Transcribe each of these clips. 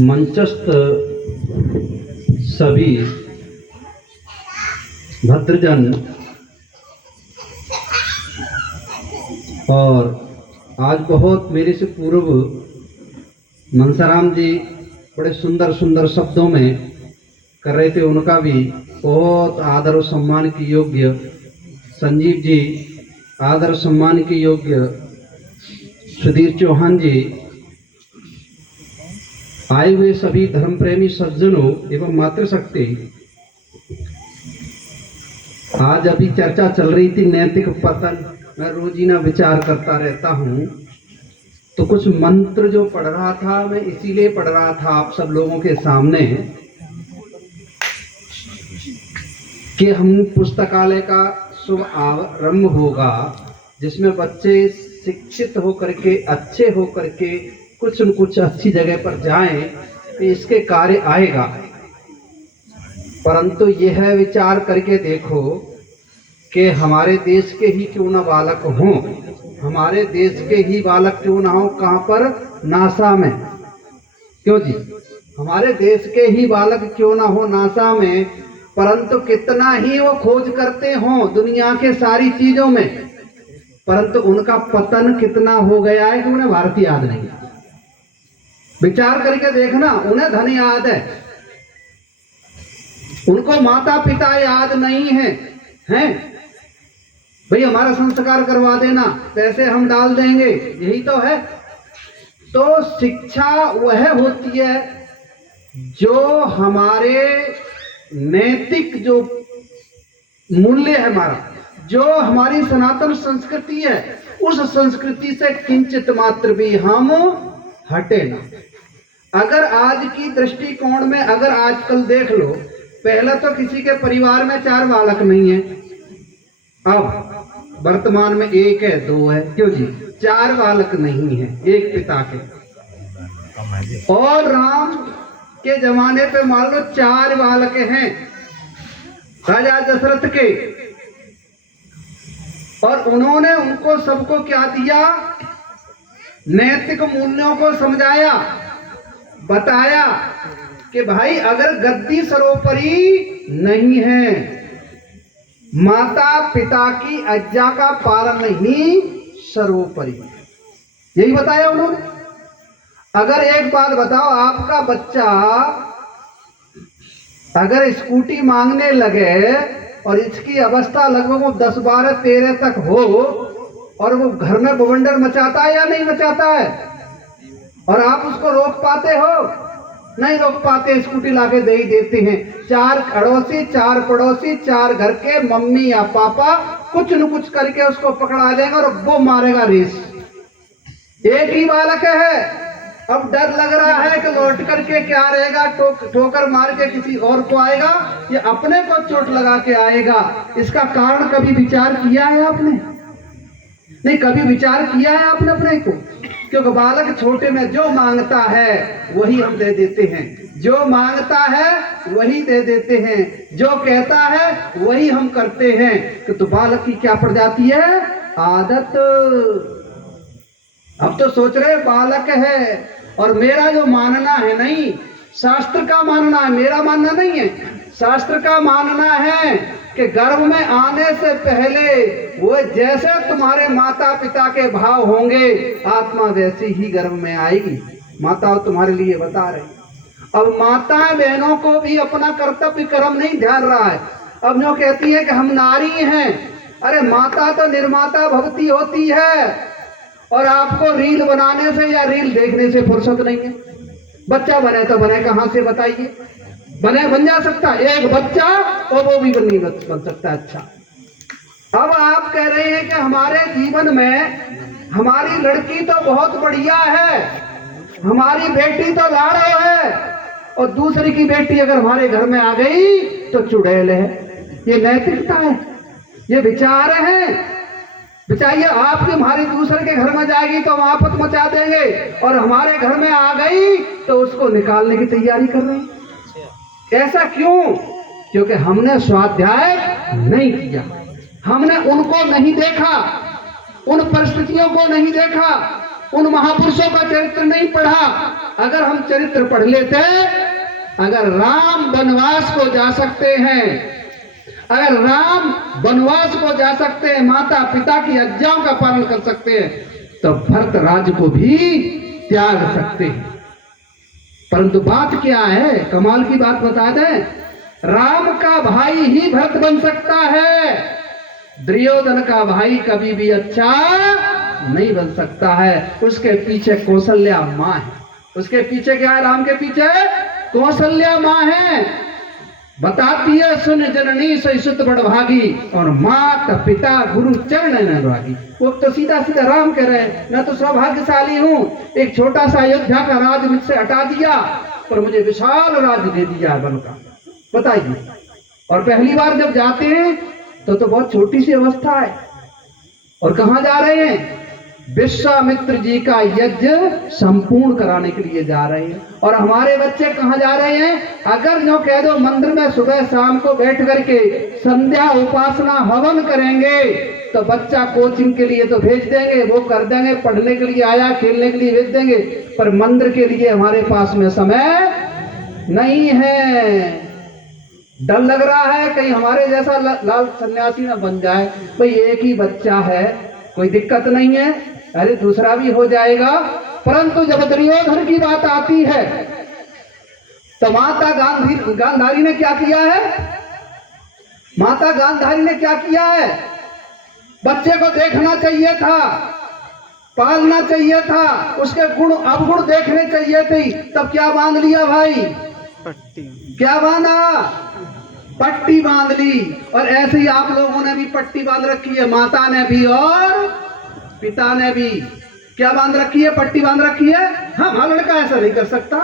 मंचस्थ सभी भद्रजन और आज बहुत मेरे से पूर्व मनसाराम जी बड़े सुंदर सुंदर शब्दों में कर रहे थे, उनका भी बहुत आदर और सम्मान के योग्य संजीव जी, आदर सम्मान के योग्य सुधीर चौहान जी, आए हुए सभी धर्म प्रेमी सज्जनों एवं मातृशक्ति। आज अभी चर्चा चल रही थी नैतिक पतन। मैं रोजीना विचार करता रहता हूँ, तो कुछ मंत्र जो पढ़ रहा था मैं इसीलिए पढ़ रहा था आप सब लोगों के सामने कि हम पुस्तकालय का शुभ आरंभ होगा, जिसमें बच्चे शिक्षित होकर के अच्छे होकर के कुछ न कुछ अच्छी जगह पर जाएं, तो इसके कार्य आएगा। परंतु यह विचार करके देखो कि हमारे देश के ही क्यों ना बालक हों, हमारे देश के ही बालक क्यों ना हो, कहाँ पर, नासा में। क्यों जी, हमारे देश के ही बालक क्यों ना हो नासा में, परंतु कितना ही वो खोज करते हों दुनिया के सारी चीजों में, परंतु उनका पतन कितना हो गया है कि उन्हें भारत याद नहीं। विचार करके देखना, उन्हें धन याद है, उनको माता पिता याद नहीं है, हैं भाई हमारा संस्कार करवा देना, पैसे हम डाल देंगे, यही तो है। तो शिक्षा वह होती है जो हमारे नैतिक जो मूल्य है, हमारा जो हमारी सनातन संस्कृति है, उस संस्कृति से किंचित मात्र भी हम हटे ना। अगर आज की दृष्टिकोण में, अगर आजकल देख लो, पहले तो किसी के परिवार में 4 बालक नहीं है, अब वर्तमान में 1 है 2 है, क्यों जी, 4 बालक नहीं है एक पिता के। और राम के जमाने पे मान लो 4 बालक हैं राजा दशरथ के, और उन्होंने उनको सबको क्या दिया, नैतिक मूल्यों को समझाया, बताया कि भाई अगर गद्दी सर्वोपरि नहीं है, माता पिता की आज्ञा का पालन ही सर्वोपरि, यही बताया उन्होंने। अगर एक बात बताओ, आपका बच्चा अगर स्कूटी मांगने लगे और इसकी अवस्था लगभग वो 10, 12, 13 तक हो, और वो घर में बवंडर मचाता है या नहीं मचाता है, और आप उसको रोक पाते हो? नहीं रोक पाते, स्कूटी लाके दे ही देते हैं। 4 अड़ोसी, 4 पड़ोसी, 4 घर के मम्मी या पापा कुछ न कुछ करके उसको पकड़ा देगा और वो मारेगा रेस। एक ही बालक है, अब डर लग रहा है कि लौट करके क्या रहेगा, ठोकर मार के किसी और को आएगा या अपने को चोट लगा के आएगा। इसका कारण कभी विचार किया है आपने? नहीं, कभी विचार किया है आपने अपने को? क्योंकि बालक छोटे में जो मांगता है वही हम दे देते हैं, जो मांगता है वही दे देते हैं, जो कहता है वही हम करते हैं। तो बालक की क्या पड़ जाती है, आदत। अब तो सोच रहे बालक है, और मेरा जो मानना है, नहीं शास्त्र का मानना है, मेरा मानना नहीं है, शास्त्र का मानना है कि गर्भ में आने से पहले वो जैसे तुम्हारे माता पिता के भाव होंगे, आत्मा वैसी ही गर्भ में आएगी। माता तुम्हारे लिए बता रहे। अब माताएं बहनों को भी अपना कर्तव्य कर्म नहीं ध्यान रहा है। अब जो कहती है कि हम नारी हैं, अरे माता तो निर्माता भवती होती है, और आपको रील बनाने से या रील देखने से फुर्सत नहीं है। बच्चा बने तो बने कहां से बताइए, बन जा सकता है एक बच्चा, और वो भी नहीं बन सकता। अच्छा, अब आप कह रहे हैं कि हमारे जीवन में हमारी लड़की तो बहुत बढ़िया है, हमारी बेटी तो लाड़ो है, और दूसरी की बेटी अगर हमारे घर में आ गई तो चुड़ैल है। ये नैतिकता है, ये विचार है। बताइए, आपकी हमारी दूसरे के घर में जाएगी तो हम आफत मचा देंगे, और हमारे घर में आ गई तो उसको निकालने की तैयारी कर रहे हैं। ऐसा क्यों? क्योंकि हमने स्वाध्याय नहीं किया, हमने उनको नहीं देखा, उन परिस्थितियों को नहीं देखा, उन महापुरुषों का चरित्र नहीं पढ़ा, अगर हम चरित्र पढ़ लेते, अगर राम वनवास को जा सकते हैं, अगर राम वनवास को जा सकते हैं, माता पिता की आज्ञाओं का पालन कर सकते हैं, तो भरत राज को भी त्याग सकते हैं। परंतु बात क्या है, कमाल की बात बता दें, राम का भाई ही भरत बन सकता है, दुर्योधन का भाई कभी भी अच्छा नहीं बन सकता है। उसके पीछे कौशल्या माँ है। उसके पीछे क्या है? राम के पीछे कौशल्या माँ है। बताती है, सुन जननी सही सुत बड़भागी, और माता पिता गुरु चरण न भागी। वो तो सीधा सीधा राम कह रहे हैं, मैं तो सौभाग्यशाली हूँ, एक छोटा सा अयोध्या का राज मुझसे हटा दिया और मुझे विशाल राज दे दिया वन का। बताइए। और पहली बार जब जाते हैं तो बहुत छोटी सी अवस्था है, और कहाँ जा रहे हैं? विश्वामित्र जी का यज्ञ संपूर्ण कराने के लिए जा रहे हैं। और हमारे बच्चे कहाँ जा रहे हैं? अगर जो कह दो मंदिर में सुबह शाम को बैठ करके संध्या उपासना हवन करेंगे, तो बच्चा कोचिंग के लिए तो भेज देंगे, वो कर देंगे, पढ़ने के लिए आया, खेलने के लिए भेज देंगे, पर मंदिर के लिए हमारे पास में समय नहीं है। डर लग रहा है कहीं हमारे जैसा लाल सन्यासी ना बन जाए। भाई एक ही बच्चा है, कोई दिक्कत नहीं है, अरे दूसरा भी हो जाएगा। परंतु जब दुर्योधन की बात आती है तो माता गांधारी ने क्या किया है? माता गांधारी ने क्या किया है? बच्चे को देखना चाहिए था, पालना चाहिए था, उसके गुण अवगुण देखने चाहिए थे, तब क्या बांध लिया भाई? क्या बांधा? पट्टी बांध ली। और ऐसे ही आप लोगों ने भी पट्टी बांध रखी है, माता ने भी और पिता ने भी। क्या बांध रखी है? पट्टी बांध रखी है। हाँ, हमारा लड़का ऐसा नहीं कर सकता।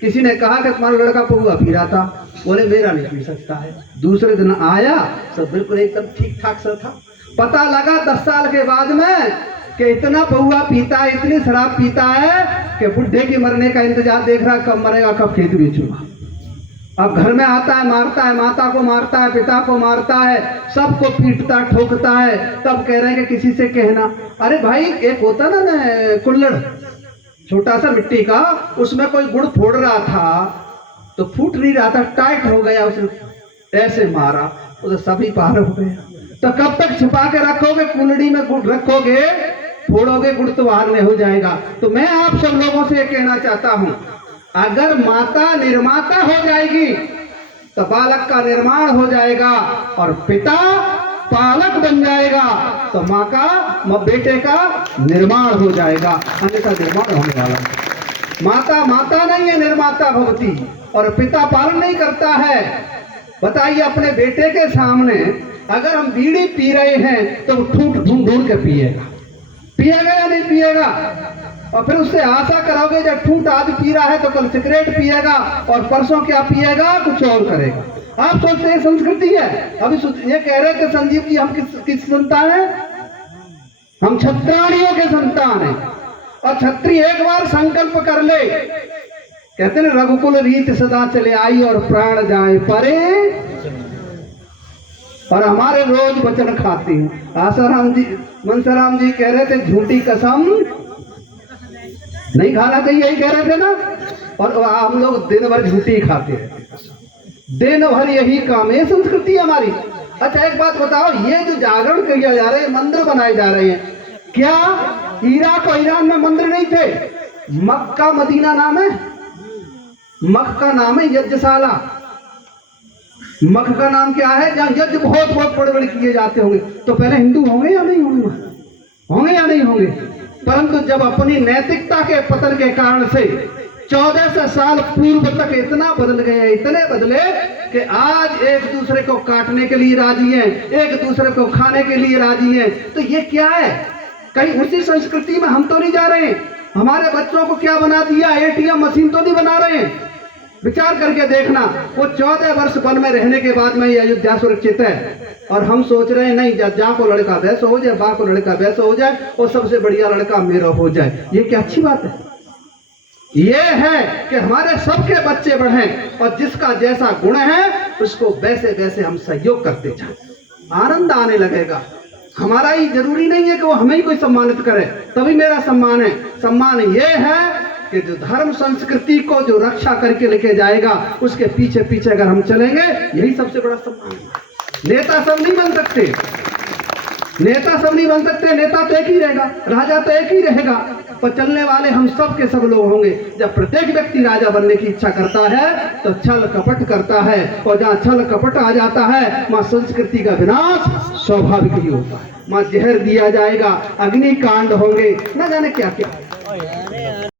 किसी ने कहा कि तुम्हारा लड़का पहुआ पी रहा था, बोले मेरा नहीं पी सकता है। दूसरे दिन आया तो बिल्कुल एकदम ठीक ठाक सा था। पता लगा 10 साल के बाद में कि इतना पहुआ पीता है, इतनी शराब पीता है कि बुढ़े के मरने का इंतजार देख रहा, कब मरेगा, कब खेत बेचूंगा। अब घर में आता है, मारता है, माता को मारता है, पिता को मारता है, सबको पीटता ठोकता है। तब कह रहे हैं कि किसी से कहना। अरे भाई, एक होता ना कुल्हड़ छोटा सा मिट्टी का, उसमें कोई गुड़ फोड़ रहा था तो फूट नहीं रहा था, टाइट हो गया, उसने ऐसे मारा तो सभी पार हो गए। तो कब तक छिपा के रखोगे? कुल्हड़ी में गुड़ रखोगे, फोड़ोगे, गुड़ तो बाहर में हो जाएगा। तो मैं आप सब लोगों से कहना चाहता हूं, अगर माता निर्माता हो जाएगी तो बालक का निर्माण हो जाएगा, और पिता पालक बन जाएगा तो माँ का बेटे का निर्माण हो जाएगा, अन्यथा निर्माण होने वाला। माता माता नहीं है, निर्माता भवती, और पिता पालन नहीं करता है। बताइए, अपने बेटे के सामने अगर हम बीड़ी पी रहे हैं तो ठूठ ढूंढ के पिएगा या नहीं पिएगा? और फिर उससे आशा करोगे जब ठूठ आज पी रहा है तो कल सिगरेट पिएगा, और परसों क्या पिएगा, कुछ और करेगा। आप सोचते हैं संस्कृति है? अभी ये कह रहे थे संजीव जी, हम किस संतान है? हम क्षत्राणियों के संतान हैं। और क्षत्रिय एक बार संकल्प कर ले, कहते हैं रघुकुल रीत सदा चले आई और प्राण जाए परे, और हमारे रोज वचन खाते हैं। आसाराम जी, मनसाराम जी कह रहे थे झूठी कसम नहीं खाना चाहिए, यही कह रहे थे ना। और हम लोग दिन भर झूठी खाते हैं, दिन भर यही काम है, संस्कृति हमारी। अच्छा एक बात बताओ, ये जो जागरण किया जा रहे हैं, मंदिर बनाए जा रहे हैं, क्या इराक और ईरान में मंदिर नहीं थे? मक्का मदीना नाम है, मक्का नाम है यज्ञशाला। मक्का का नाम क्या है? जहाँ यज्ञ बहुत बहुत बड़े बड़े किए जाते होंगे। तो पहले हिंदू होंगे या नहीं होंगे? होंगे या नहीं होंगे? परंतु जब अपनी नैतिकता के पतन के कारण से 1400 साल पूर्व तक इतना बदल गए, इतने बदले कि आज एक दूसरे को काटने के लिए राजी हैं, एक दूसरे को खाने के लिए राजी हैं। तो ये क्या है? कहीं उसी संस्कृति में हम तो नहीं जा रहे हैं? हमारे बच्चों को क्या बना दिया? एटीएम मशीन तो नहीं बना रहे हैं? विचार करके देखना, वो 14 वर्ष वन में रहने के बाद में ये अयोध्या सुरक्षित है, और हम सोच रहे हैं नहीं, जा को लड़का वैसा हो जाए, बा को लड़का वैसा हो जाए, और सबसे बढ़िया लड़का मेरा हो जाए। ये क्या अच्छी बात है? ये है कि हमारे सबके बच्चे बढ़े, और जिसका जैसा गुण है उसको वैसे वैसे हम सहयोग करते जाए, आनंद आने लगेगा। हमारा ही जरूरी नहीं है कि वो हमें ही कोई सम्मानित करे तभी मेरा सम्मान है। सम्मान ये है कि जो धर्म संस्कृति को जो रक्षा करके लेके जाएगा, उसके पीछे पीछे अगर हम चलेंगे, यही सबसे बड़ा सम्मान है। नेता सब नहीं बन सकते, नेता सब नहीं बन सकते, नेता तो एक ही रहेगा, राजा तो एक ही रहेगा, पर चलने वाले हम सब के सब लोग होंगे। जब प्रत्येक व्यक्ति राजा बनने की इच्छा करता है तो छल कपट करता है, और जहाँ छल कपट आ जाता है वहाँ संस्कृति का विनाश स्वाभाविक ही होता है। वहाँ जहर दिया जाएगा, अग्निकांड होंगे, न जाने क्या क्या।